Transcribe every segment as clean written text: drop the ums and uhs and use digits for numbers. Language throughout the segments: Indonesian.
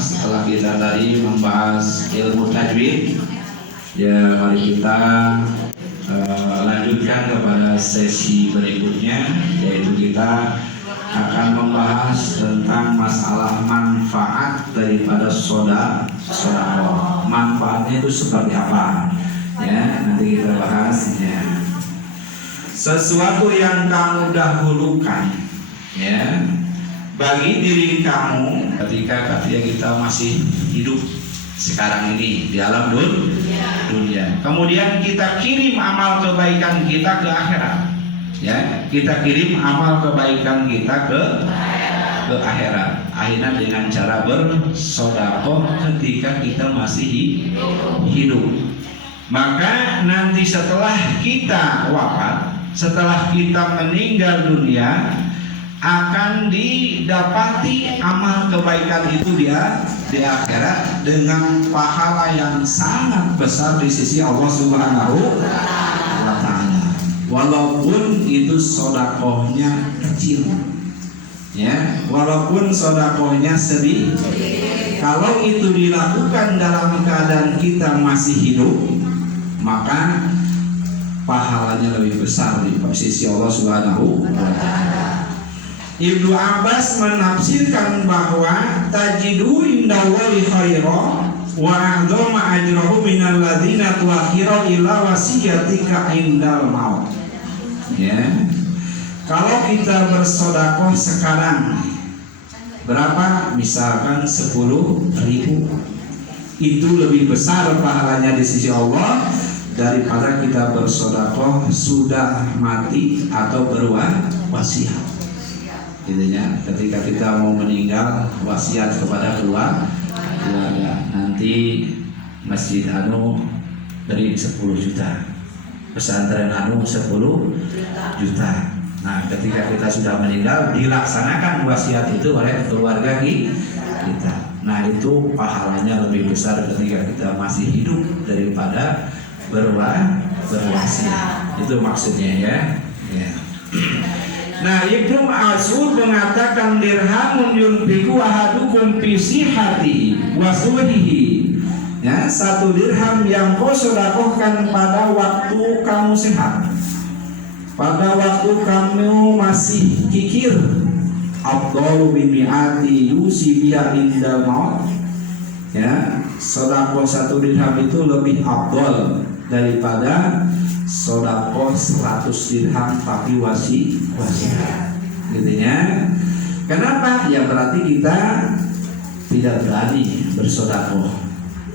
Setelah kita tadi membahas ilmu tajwid, ya mari kita lanjutkan kepada sesi berikutnya, yaitu kita akan membahas tentang masalah manfaat daripada sodaqah. Manfaatnya itu seperti apa? Ya, nanti kita bahasnya. Sesuatu yang kamu dahulukan, ya, bagi diri kamu ketika kita masih hidup sekarang ini di alam dunia. Kemudian kita kirim amal kebaikan kita ke akhirat. Ya, kita kirim amal kebaikan kita ke akhirat. Akhirnya dengan cara bersedekah ketika kita masih hidup. Maka nanti setelah kita wafat, setelah kita meninggal dunia, akan didapati amal kebaikan itu di akhirat dengan pahala yang sangat besar di sisi Allah Subhanahu wa Ta'ala. Walaupun itu sedekahnya kecil, ya, walaupun sedekahnya sedikit, kalau itu dilakukan dalam keadaan kita masih hidup, maka pahalanya lebih besar di sisi Allah Subhanahu wa Ta'ala. Ibnu Abbas menafsirkan bahwa tajidu indallahi khairan wa a'dhama ajrahu minal ladzina tuakhiru ila wasiyatika indal maut. Ya. Kalau kita bersedekah sekarang berapa? Misalkan 10.000, itu lebih besar pahalanya di sisi Allah daripada kita bersedekah sudah mati atau berwasiat. Intinya ketika kita mau meninggal, wasiat kepada keluarga, nanti masjid anu beri 10 juta, pesantren anu 10 juta. Nah, ketika kita sudah meninggal, dilaksanakan wasiat itu oleh keluarga kita. Nah, itu pahalanya lebih besar ketika kita masih hidup daripada berwasiat. Itu maksudnya, ya. Nah, Ibnu Mas'ud mengatakan dirhamun yunfiqu ahadukum fi sihhatihi wa suhihi. Ya, 1 dirham yang kau sedekahkan pada waktu kamu sehat, pada waktu kamu masih kikir, afdalu bi mi'ati yusi biha indal maut. Ya, sedekah 1 dirham itu lebih afdal daripada sedekah 100 dirham tapi wasiat, gitu ya. Kenapa? Ya berarti kita tidak berani bersedekah,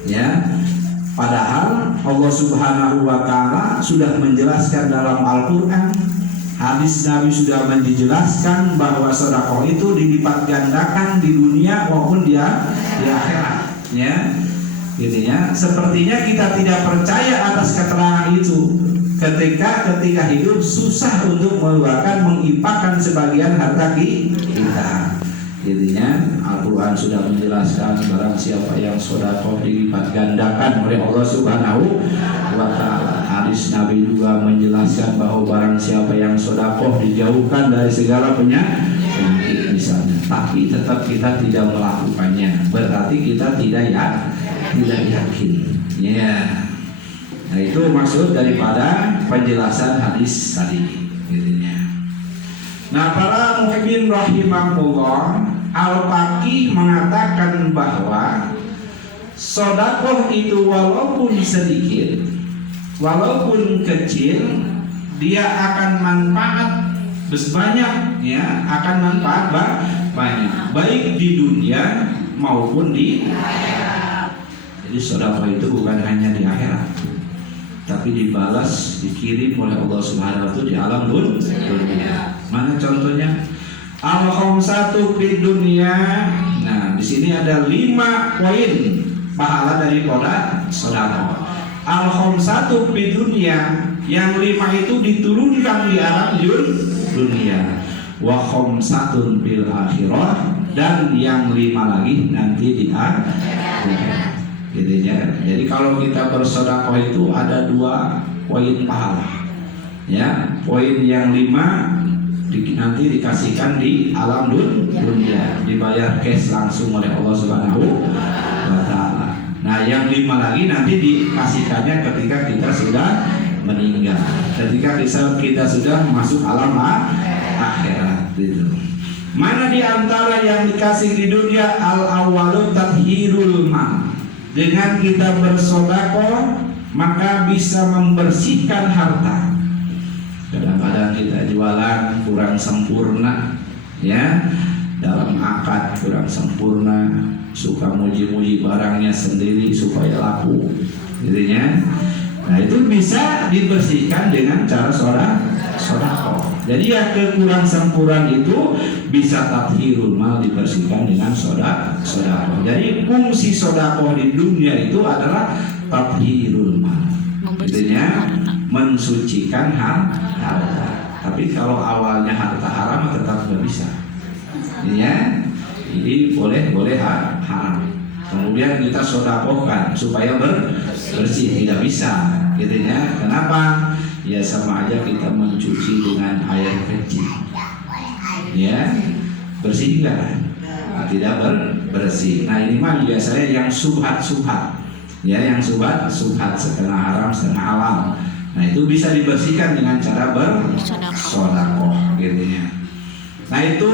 ya. Padahal Allah Subhanahu wa Ta'ala sudah menjelaskan dalam Al-Qur'an, hadis Nabi sudah menjelaskan bahwa sedekah itu dilipat gandakan di dunia maupun di akhirat, ya. Gitu ya. Sepertinya kita tidak percaya atas keterangan itu ketika hidup susah untuk mengeluarkan, menginfakkan sebagian harta kita. Jadinya Al-Quran sudah menjelaskan barang siapa yang sedekah dilipat gandakan oleh Allah Subhanahu wa Ta'ala. Hadis Nabi juga menjelaskan bahwa barang siapa yang sedekah dijauhkan dari segala penyakit misalnya. Tapi tetap kita tidak melakukannya, berarti kita tidak yakin. Ya. Nah, itu maksud daripada penjelasan hadis tadi, gitunya. Nah, para muhibin rahimahullah, Al-Faqih mengatakan bahwa sedekah itu walaupun sedikit, walaupun kecil, dia akan manfaat banyak, ya, akan manfaat banyak, baik di dunia maupun di akhirat. Jadi sedekah itu bukan hanya di akhirat, tapi dibalas, dikirim oleh Allah Subhanahu wa Ta'ala di alam dunia. Mana contohnya? Al-khamsatu fid dunya. Nah, di sini ada 5 poin pahala daripada sedekah. Al-khamsatu fid dunya, yang 5 itu diturunkan di alam dunia. Wa khamsatun fil akhirah, dan yang 5 lagi nanti di akhirat. Gitu ya. Jadi kalau kita bersedekah itu ada 2 poin pahala. Ya, poin yang 5 nanti dikasihkan di alam dunia, dibayar cash langsung oleh Allah Subhanahu 5 lagi nanti dikasihkannya ketika kita sudah meninggal, ketika kita sudah masuk alam akhirat gitu. Mana di antara yang dikasih di dunia? Al-awwalu tathhirul mal. Dengan kita bersedekah maka bisa membersihkan harta. Kadang-kadang kita jualan kurang sempurna, ya, dalam akad kurang sempurna, suka muji-muji barangnya sendiri supaya laku, gitu ya. Nah itu bisa dibersihkan dengan cara sedekah. Jadi yang kekurang sempurna itu bisa tathhirul mal, dibersihkan dengan sedekah. Jadi fungsi sedekah di dunia itu adalah tathhirul mal, artinya mensucikan harta. Tapi kalau awalnya harta haram tetap nggak bisa, ya. Jadi boleh haram. Kemudian kita sedekahkan supaya bersih, tidak bisa, gitu ya. Kenapa? Ya sama aja kita mencuci dengan air kecil, ya, bersih enggak? Tidak bersih. Nah ini mah biasanya yang subhat, ya, yang subhat setengah haram setengah halal. Nah itu bisa dibersihkan dengan cara bersedekah, gitu ya. Nah itu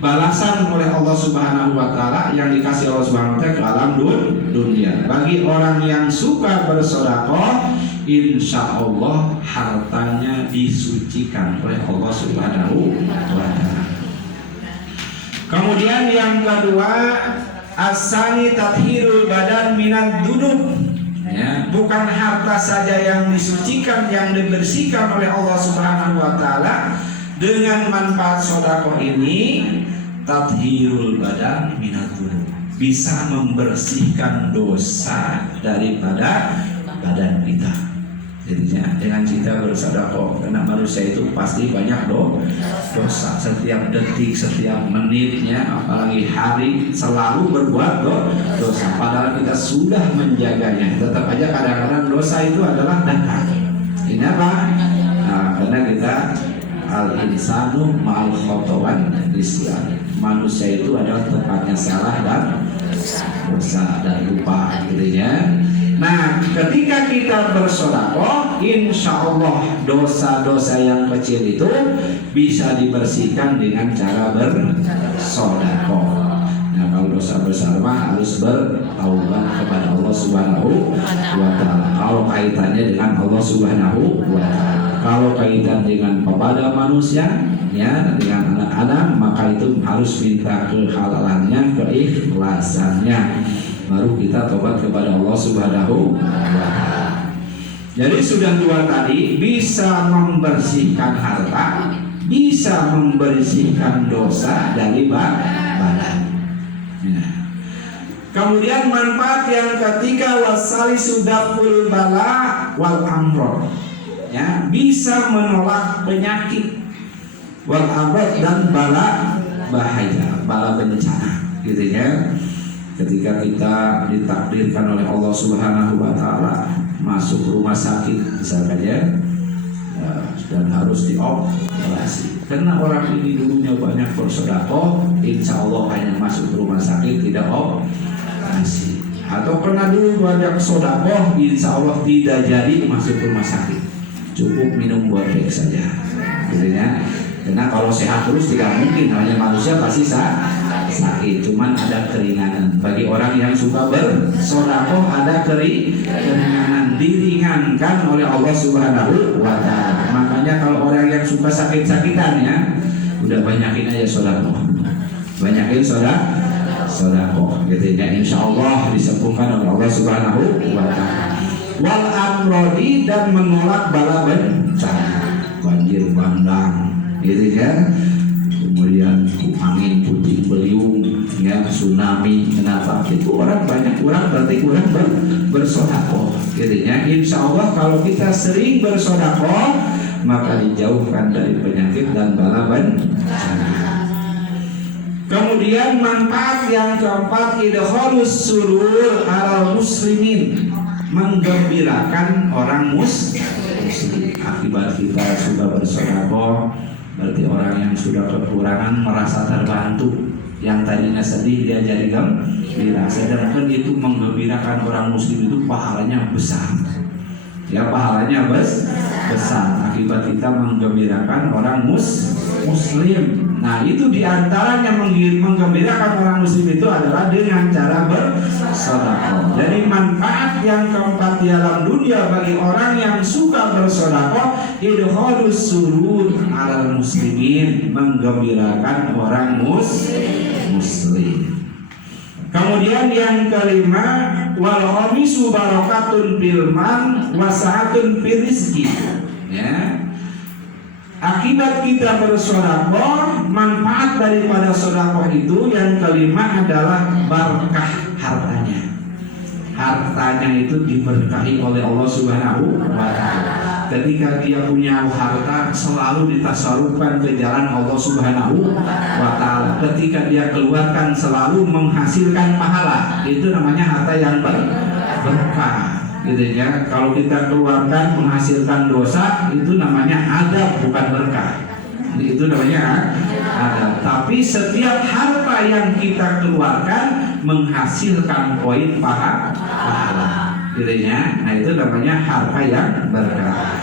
balasan oleh Allah Subhanahu wa taala yang dikasih Allah Subhanahu wa taala ke alam dunia. Bagi orang yang suka bersedekah, insya Allah hartanya disucikan oleh Allah Subhanahu wa taala. Kemudian yang kedua, asani tathhirul badan minad dunub. Ya, bukan harta saja yang disucikan, yang dibersihkan oleh Allah Subhanahu wa taala. Dengan manfaat sedekah ini, tathhirul badan minad dunub, bisa membersihkan dosa daripada badan kita. Jadinya dengan kita bersedekah, karena manusia itu pasti banyak dosa, setiap detik, setiap menitnya, apalagi hari, selalu berbuat dosa. Padahal kita sudah menjaganya, tetap aja kadang-kadang dosa itu adalah datang. Ini apa? Nah, karena kita al-insanu ma'al khotawan Islam. Manusia itu adalah tempatnya salah dan dosa dan lupa, gitu ya. Nah, ketika kita bersedekah, insya Allah dosa-dosa yang kecil itu bisa dibersihkan dengan cara bersedekah. Nah, kalau dosa besar mah harus bertaubat kepada Allah Subhanahu wa taala. Kalau kaitannya dengan Allah Subhanahu wa taala. Kalau kaitan dengan kepada manusia, ya, dengan anak-anak, maka itu harus minta kehalalannya, keikhlasannya, baru kita tobat kepada Allah Subhanahu wa taala. Jadi sudah dua tadi, bisa membersihkan harta, bisa membersihkan dosa dari badan. Ya. Kemudian manfaat yang ketiga, wasali sudaful bala wal amrod. Ya, bisa menolak penyakit wal amrod dan bala bahaya, bala bencana, gitu ya. Ketika kita ditakdirkan oleh Allah Subhanahu wa taala masuk rumah sakit misalkan, ya, dan harus dioperasi. Karena orang ini dulunya banyak bersedekah, insya Allah hanya masuk rumah sakit, tidak operasi. Atau karena dulu banyak sedekah, insya Allah tidak jadi masuk rumah sakit, cukup minum Bordex saja, gitu ya. Karena kalau sehat terus tidak mungkin, hanya manusia pasti sakit, cuman ada keringanan. Bagi orang yang suka bersedekah ada keringanan, diringankan oleh Allah Subhanahu wa taala. Makanya kalau orang yang suka sakit-sakitan, ya, udah banyakin aja sedekah, banyakin sedekah, gitu ya. Insya Allah disembuhkan oleh Allah Subhanahu wa taala. Wal amrodi, dan menolak bala bencana, banjir bandang, gitu ya. Kemudian angin puting beliung, ya, tsunami. Kenapa? Itu orang banyak, berarti kurang bersedekah, gitu ya. Insya Allah kalau kita sering bersedekah, maka dijauhkan dari penyakit dan bala bencana. Kemudian manfaat yang keempat, idkhalus surur alal muslimin, menggembirakan orang muslim. Akibat kita sudah bersedekah, berarti orang yang sudah kekurangan merasa terbantu, Yang tadinya sedih dia jadi gembira. Sedangkan itu menggembirakan orang muslim itu pahalanya besar. Ya, pahalanya besar akibat kita menggembirakan orang muslim. Nah, itu diantaranya menggembirakan orang muslim itu adalah dengan cara bersedekah. Jadi manfaat yang keempat di alam dunia bagi orang yang suka bersedekah, idkhalus surur alal muslimin, menggembirakan orang muslim. Kemudian yang kelima, wal khamisu barakatun bil man wa sa'atun fil rizqi. Ya. Akibat kita bersedekah, manfaat daripada sedekah itu yang kelima adalah berkah hartanya. Hartanya itu diberkahi oleh Allah Subhanahu wa taala. Ketika dia punya harta selalu ditasarufkan ke jalan Allah Subhanahu wa taala. Ketika dia keluarkan selalu menghasilkan pahala. Itu namanya harta yang berkah. Gitu ya. Kalau kita keluarkan menghasilkan dosa, itu namanya adab, bukan berkah. Itu namanya adab. Tapi setiap harta yang kita keluarkan menghasilkan poin pahala. Gitu ya. Nah, itu namanya harta yang berkah.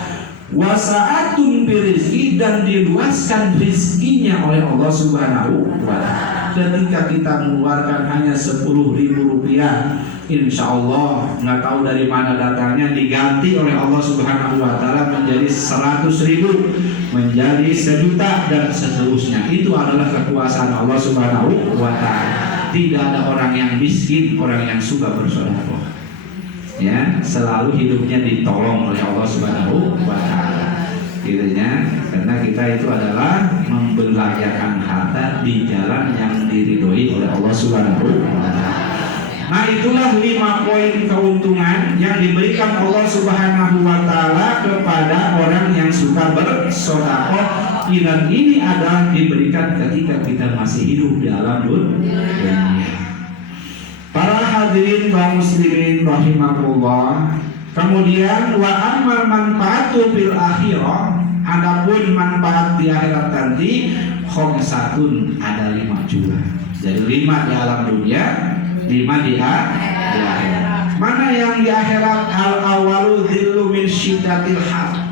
Wasa'atun birizki, dan diluaskan rizkinya oleh Allah Subhanahu wa ta'ala. Ketika kita mengeluarkan hanya 10.000 rupiah, insya Allah nggak tahu dari mana datangnya, diganti oleh Allah Subhanahu wa ta'ala menjadi 100.000, menjadi 1.000.000 dan seterusnya. Itu adalah kekuasaan Allah Subhanahu wa ta'ala. Tidak ada orang yang miskin, orang yang suka bersedekah. Ya, selalu hidupnya ditolong oleh Allah Subhanahu wa ta'ala. Gitu-nya, karena kita itu adalah membelanjakan harta di jalan yang diridhoi oleh Allah Subhanahu wa ta'ala. Nah, itulah 5 poin keuntungan yang diberikan Allah Subhanahu wa ta'ala kepada orang yang suka bersedekah. Dan ini adalah diberikan ketika kita masih hidup di alam dunia. Para hadirin kaum muslimin rahimakumullah. Kemudian wa amal manfaatu fil akhirah, adapun manfaat di akhirat nanti, khamsatun, ada 5 juga. Jadi 5 di alam dunia, 5 di akhirat. Mana yang di akhirat? Al awalu dhillu min syiddatil har.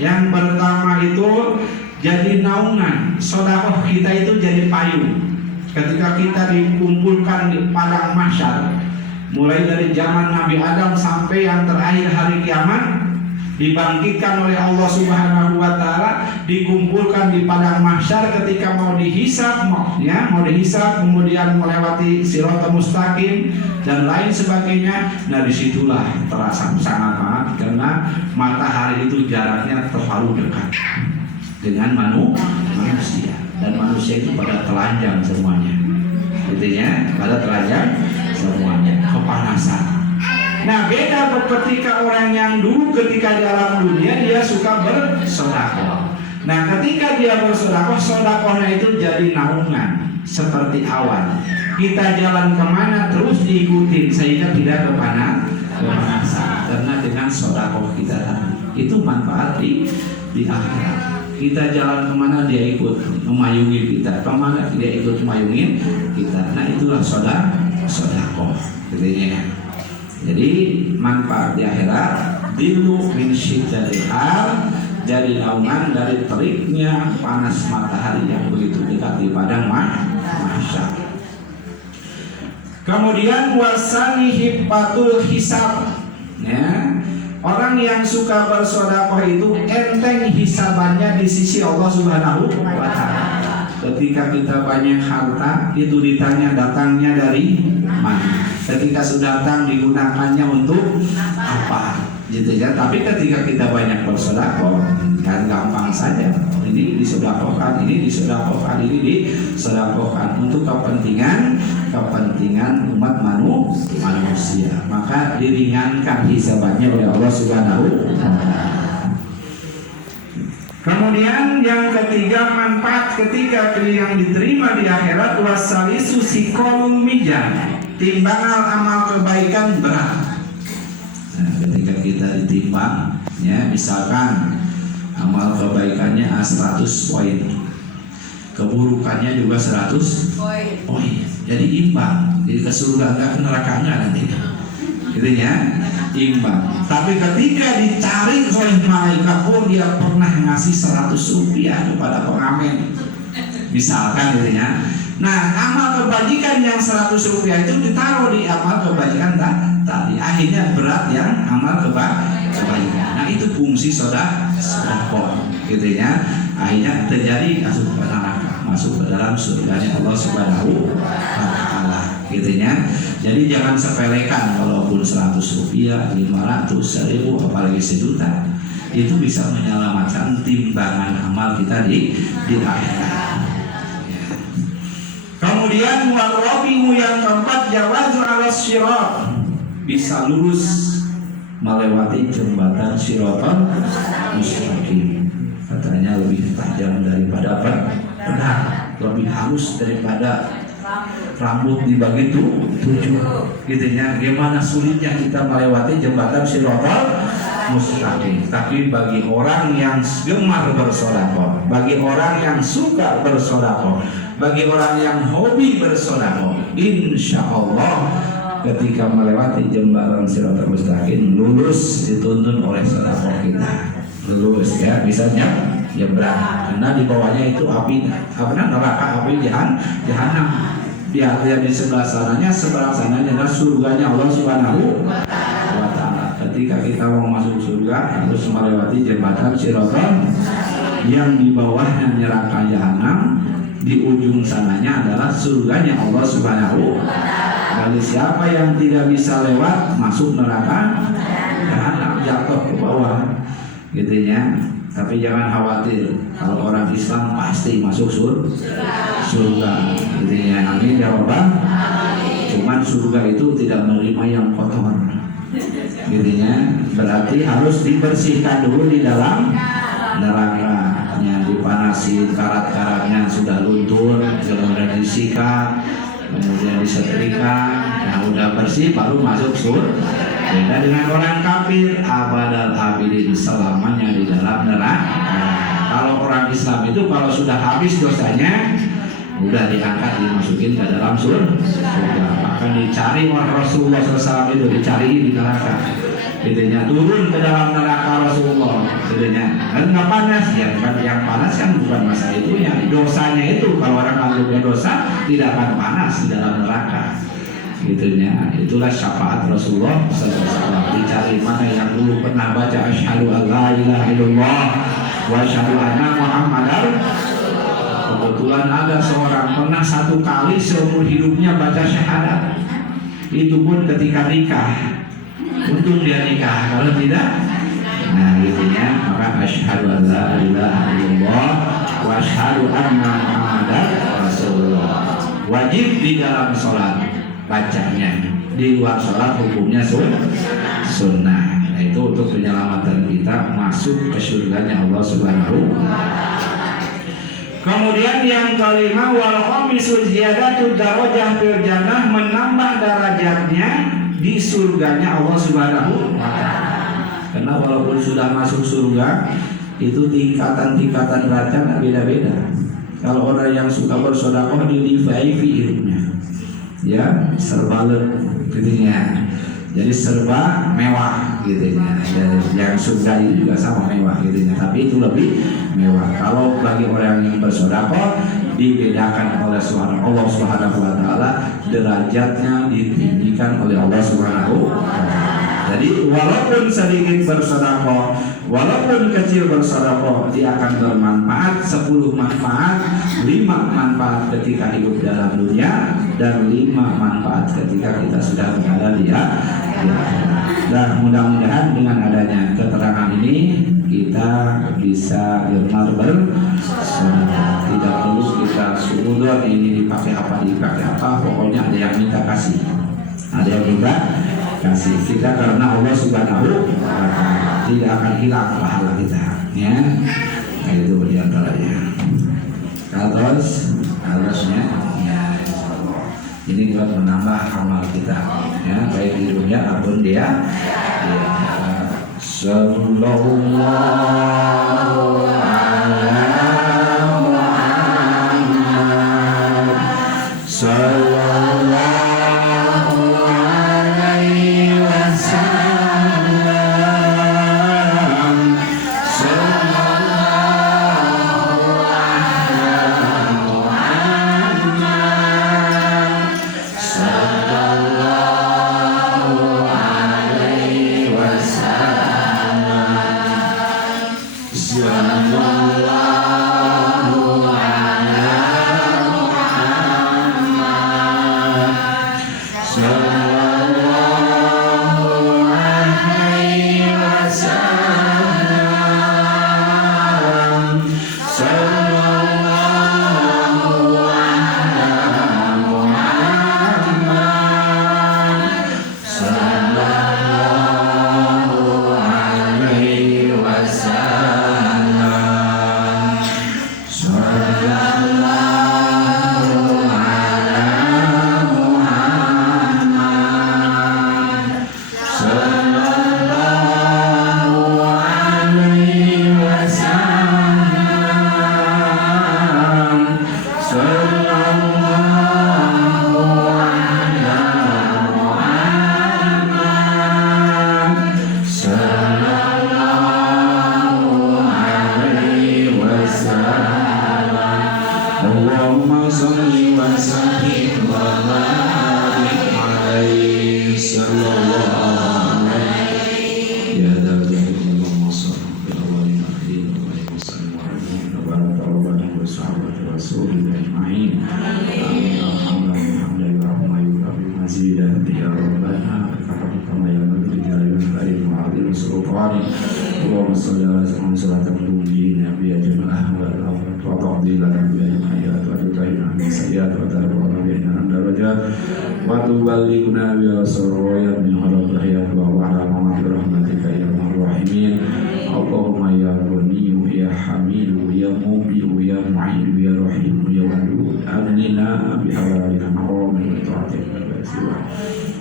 Yang pertama itu jadi naungan, sedekah kita itu jadi payung. Ketika kita dikumpulkan di padang mahsyar, mulai dari zaman Nabi Adam sampai yang terakhir hari kiamat, dibangkitkan oleh Allah Subhanahu wa ta'ala, dikumpulkan di padang mahsyar ketika mau dihisab, mau dihisab, kemudian melewati siratal mustaqim dan lain sebagainya. Nah, disitulah terasa sangat karena matahari itu jaraknya terlalu dekat dengan manusia. Dan manusia itu pada telanjang semuanya, intinya pada telanjang semuanya, kepanasan. Nah, beda ketika orang yang dulu ketika di alam dunia dia suka bersedekah. Nah, ketika dia bersedekah, sedekahnya itu jadi naungan seperti awan. Kita jalan kemana terus diikutin sehingga tidak kepanasan. Karena dengan sedekah kita itu manfaat di akhirat. Kita jalan kemana dia ikut memayungi kita, kemana dia ikut memayungi kita. Nah, itulah sedekah, katanya. Jadi manfaat di akhirat, dilu min syiddatil har, jadi naungan dari teriknya panas matahari yang begitu dekat di padang mahsyar. Kemudian wasani hibatul hisab, ya. Orang yang suka bersedekah itu enteng hisabannya di sisi Allah Subhanahu wa ta'ala. Ketika kita banyak harta, itu ditanya datangnya dari mana. Ketika sudah datang digunakannya untuk apa, gitu ya. Tapi ketika kita banyak bersedekah, kan gampang saja. Ini disedekahkan, ini disedekahkan, ini disedekahkan untuk kepentingan umat manusia. Maka diringankan hisabannya oleh Allah Subhanahu wa ta'ala. Kemudian yang ketiga, manfaat ketika yang diterima di akhirat, wasalisu sikolun mizan, timbangan amal kebaikan berat. Nah, ketika kita ditimbang, ya misalkan amal kebaikannya 100 poin, keburukannya juga 100 poin. Jadi imbang. Jadi ke surga enggak, ke neraka enggak nanti. Gitu ya, imbang. Tapi ketika dicari oleh malaikat, oh dia pernah ngasih 100 rupiah kepada pengamen, misalkan gitu ya. Nah, amal kebajikan yang 100 rupiah itu ditaruh di amal kebajikan tadi. Akhirnya berat yang amal kebaikan. Nah, itu fungsi sedekah, gitu ya. Akhirnya terjadi masuk ke neraka, masuk ke dalam surganya Allah Subhanahu wa taala, gitu ya. Jadi jangan sepelekan, walaupun 100 rupiah, 500, 1000, apalagi 1 juta, itu bisa menyelamatkan timbangan amal kita di akhirat. Kemudian warabi'u yang keempat, jawazu 'ala sirat, bisa lurus melewati jembatan Shiratal Mustaqim. Katanya lebih tajam daripada pedang, lebih halus daripada rambut dibagi 7, gitu ya. Gimana sulitnya kita melewati jembatan Shiratal Mustaqim. Tapi bagi orang yang gemar bersedekah, bagi orang yang suka bersedekah, bagi orang yang hobi bersedekah, insya Allah ketika melewati jembatan Shiratal Mustaqim lulus dituntun oleh sedekah kita, lulus ya, misalnya nyebrang, karena di bawahnya itu api, neraka, api jahanam. Dia di sebelah sananya, sebelah sananya adalah surganya Allah Subhanahu wa taala. Ketika kita mau masuk surga harus melewati jembatan Shiratal yang di bawahnya neraka jahanam, di ujung sananya adalah surganya Allah Subhanahu wa taala. Bagi siapa yang tidak bisa lewat, masuk neraka jahanam, jatuh ke bawah, gitu ya. Tapi jangan khawatir, kalau orang Islam pasti masuk surga, gitu ya. Amin ya Rabbal. Cuman surga itu tidak menerima yang kotor, gitu ya. Berarti harus dibersihkan dulu di dalam neraka, dipanasin, karat-karatnya sudah luntur, kemudian disikat, kemudian disetrika. Nah, udah bersih baru masuk surga. Beda dengan orang kafir, abadal abidin, selamanya di dalam neraka. Kalau orang Islam itu kalau sudah habis dosanya, udah diangkat, dimasukin ke dalam surga. Akan dicari oleh Rasulullah SAW, itu dicari di neraka. Tidaknya turun ke dalam neraka Rasulullah, tidaknya kan nggak panas ya, kan yang panas kan bukan masalah itu ya, dosanya itu. Kalau orang anggapnya dosa tidak akan panas di dalam neraka, gitunya. Itulah syafaat Rasulullah SAW. Dicari mana yang dulu pernah baca asyhadu an la ilaha illallah wa asyhadu anna muhammadar. Kebetulan ada seorang pernah 1 kali seumur hidupnya baca syahadat, itu pun ketika nikah. Untung dia nikah, kalau tidak, nah gitunya. Maka asyhadu an la ilaha illallah wa asyhadu anna muhammadar rasulullah. Wajib di dalam sholat bacanya, di luar sholat hukumnya sunnah. Nah, itu untuk penyelamatan kita masuk ke surganya Allah Subhanahu. Kemudian yang kelima, wal khamisu ziyadatu darajah fil jannah, menambah derajatnya di surganya Allah Subhanahu wa taala. Karena walaupun sudah masuk surga, itu tingkatan-tingkatan derajat beda-beda. Kalau orang yang suka bersedekah di VIP hidupnya, ya serba gitunya, jadi serba mewah gitunya. Yang surga itu juga sama mewah gitunya, tapi itu lebih mewah. Kalau bagi orang yang bersedekah, dibedakan oleh Allah Subhanahu wa taala, derajatnya ditinggikan oleh Allah Subhanahu wa taala. Jadi walaupun sedikit bersedekah, walaupun kecil bersedekah, dia akan bermanfaat 10 manfaat, 5 manfaat ketika hidup dalam dunia, dan 5 manfaat ketika kita sudah berada di akhirat. Dan mudah-mudahan dengan adanya keterangan ini kita bisa gemar bersedekah. Tidak perlu kita suudon ini dipakai apa, pokoknya ada yang minta kasih, ada yang minta kasih kita, karena Allah Subhanahu wa taala tidak akan hilang pahala kita, ya. Nah, itu diantaranya. Harusnya ya, ini buat menambah amal kita, ya, baik di dunia maupun dia. Sallallahu alaihi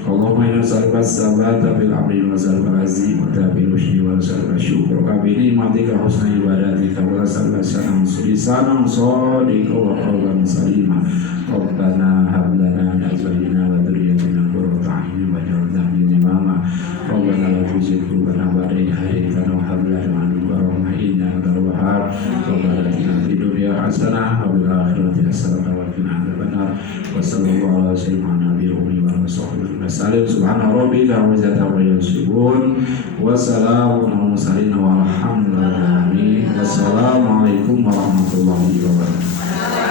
Allahumma inna nas'aluka as-sabata fil amri wa nas'aluka al-azimata bil rushdi wa nas'aluka syukra bi ni'matika husna ibadatika wa nas'aluka lisanan shadiqan wa qalban salima. Rabbana hab lana min azwajina wa dhurriyyatina qurrata a'yun waj'alna lil imama. Rabbana la tuzigh qulubana ba'da idh hadaytana wa hab lana min ladunka rahmah innaka antal wahhab. Rabbana atina fid dunya hasanah wa fil akhirati hasanah wa qina adzabannar. Wa sallallahu ala sayyidina nabiyyi wa sahbihi wasallam. Subhana rabbika rabbil izzati amma yasifun wa salamun alal mursalin walhamdulillahi rabbil alamin. Wassalamualaikum warahmatullahi wabarakatuh.